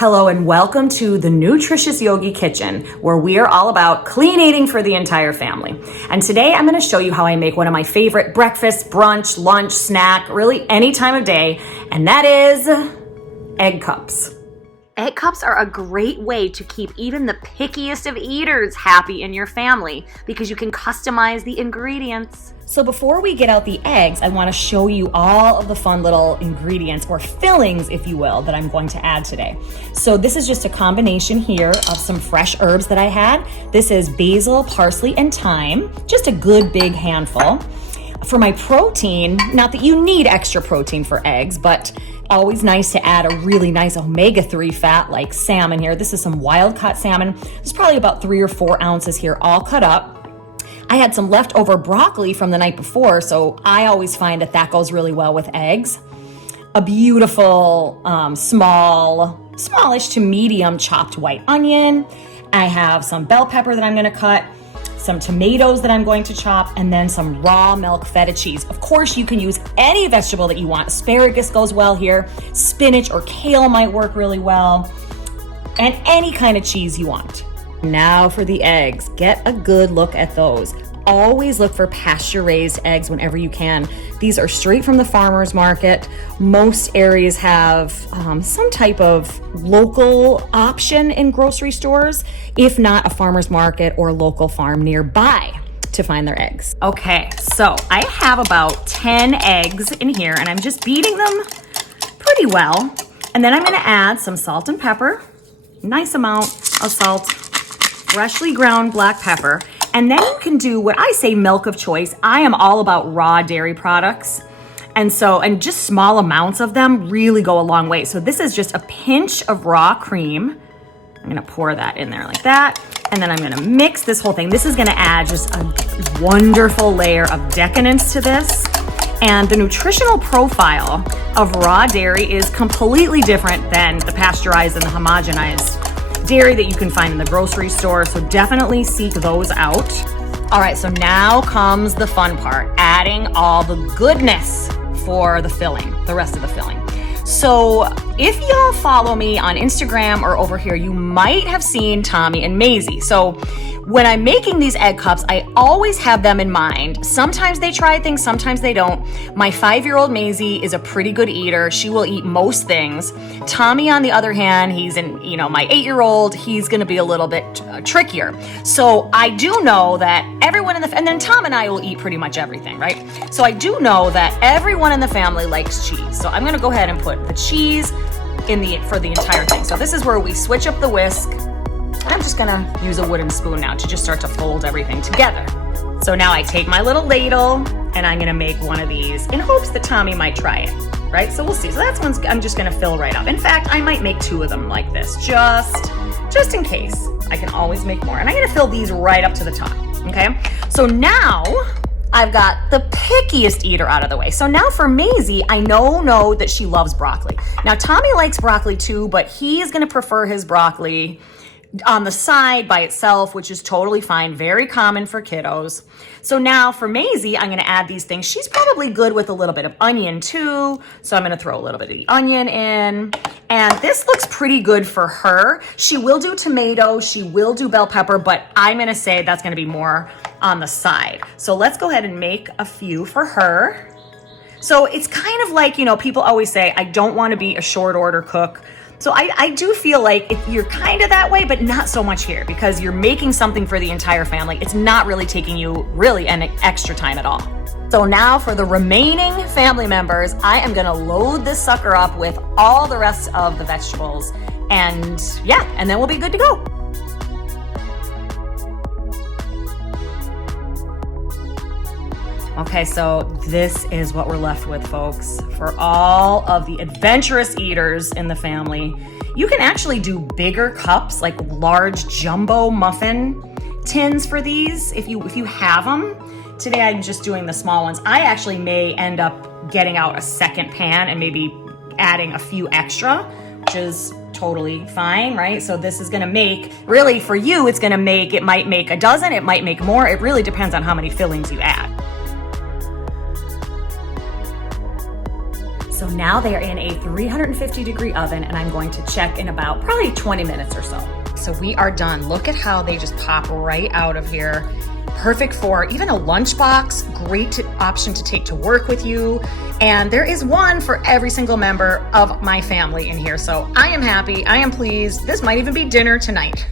Hello and welcome to the Nutritious Yogi Kitchen, where we are all about clean eating for the entire family. And today I'm going to show you how I make one of my favorite breakfast, brunch, lunch, snack, really any time of day, and that is egg cups. Egg cups are a great way to keep even the pickiest of eaters happy in your family because you can customize the ingredients. So before we get out the eggs, I want to show you all of the fun little ingredients or fillings, if you will, that I'm going to add today. So this is just a combination here of some fresh herbs that I had. This is basil, parsley, and thyme, just a good big handful. For my protein, not that you need extra protein for eggs, but always nice to add a really nice omega-3 fat like salmon here. This is some wild caught salmon. There's probably about 3 or 4 ounces here, all cut up. I had some leftover broccoli from the night before, so I always find that that goes really well with eggs. A beautiful, smallish to medium chopped white onion. I have some bell pepper that I'm gonna cut, some tomatoes that I'm going to chop, and then some raw milk feta cheese. Of course, you can use any vegetable that you want. Asparagus goes well here. Spinach or kale might work really well. And any kind of cheese you want. Now for the eggs. Get a good look at those. Always look for pasture-raised eggs whenever you can. These are straight from the farmer's market. Most areas have some type of local option in grocery stores, if not a farmer's market or a local farm nearby to find their eggs. Okay, so I have about 10 eggs in here and I'm just beating them pretty well. And then I'm gonna add some salt and pepper, nice amount of salt, freshly ground black pepper, and then you can do what I say milk of choice. I am all about raw dairy products. And just small amounts of them really go a long way. So this is just a pinch of raw cream. I'm gonna pour that in there like that. And then I'm gonna mix this whole thing. This is gonna add just a wonderful layer of decadence to this. And the nutritional profile of raw dairy is completely different than the pasteurized and the homogenized dairy that you can find in the grocery store, so definitely seek those out. All right, so now comes the fun part, adding all the goodness for the filling, the rest of the filling. So if y'all follow me on Instagram or over here, you might have seen Tommy and Maisie. So when I'm making these egg cups, I always have them in mind. Sometimes they try things, sometimes they don't. My 5-year-old Maisie is a pretty good eater. She will eat most things. Tommy, on the other hand, he's my 8-year-old, he's gonna be a little bit trickier. So I do know that everyone and then Tom and I will eat pretty much everything, right? So I do know that everyone in the family likes cheese. So I'm gonna go ahead and put the cheese for the entire thing. So this is where we switch up the whisk. I'm just gonna use a wooden spoon now to just start to fold everything together. So now I take my little ladle and I'm gonna make one of these in hopes that Tommy might try it, right? So we'll see. So that's one I'm just gonna fill right up. In fact, I might make 2 of them like this, just in case. I can always make more. And I'm gonna fill these right up to the top, okay? So now I've got the pickiest eater out of the way. So now for Maisie, I know that she loves broccoli. Now Tommy likes broccoli too, but he is gonna prefer his broccoli on the side by itself, which is totally fine, very common for kiddos. So now for Maisie, I'm gonna add these things. She's probably good with a little bit of onion too, so I'm gonna throw a little bit of the onion in. And this looks pretty good for her. She will do tomato, she will do bell pepper, but I'm gonna say that's gonna be more on the side. So let's go ahead and make a few for her. So it's kind of like, people always say, I don't wanna be a short order cook. So I do feel like you're kind of that way, but not so much here because you're making something for the entire family. It's not really taking you really any extra time at all. So now for the remaining family members, I am gonna load this sucker up with all the rest of the vegetables and then we'll be good to go. Okay, so this is what we're left with, folks. For all of the adventurous eaters in the family, you can actually do bigger cups, like large jumbo muffin tins for these if you have them. Today I'm just doing the small ones. I actually may end up getting out a second pan and maybe adding a few extra, which is totally fine, right? So this is gonna make, really for you, it might make a dozen, it might make more. It really depends on how many fillings you add. So now they are in a 350-degree oven, and I'm going to check in about probably 20 minutes or so. So we are done. Look at how they just pop right out of here. Perfect for even a lunchbox, great option to take to work with you. And there is one for every single member of my family in here. So I am happy, I am pleased. This might even be dinner tonight.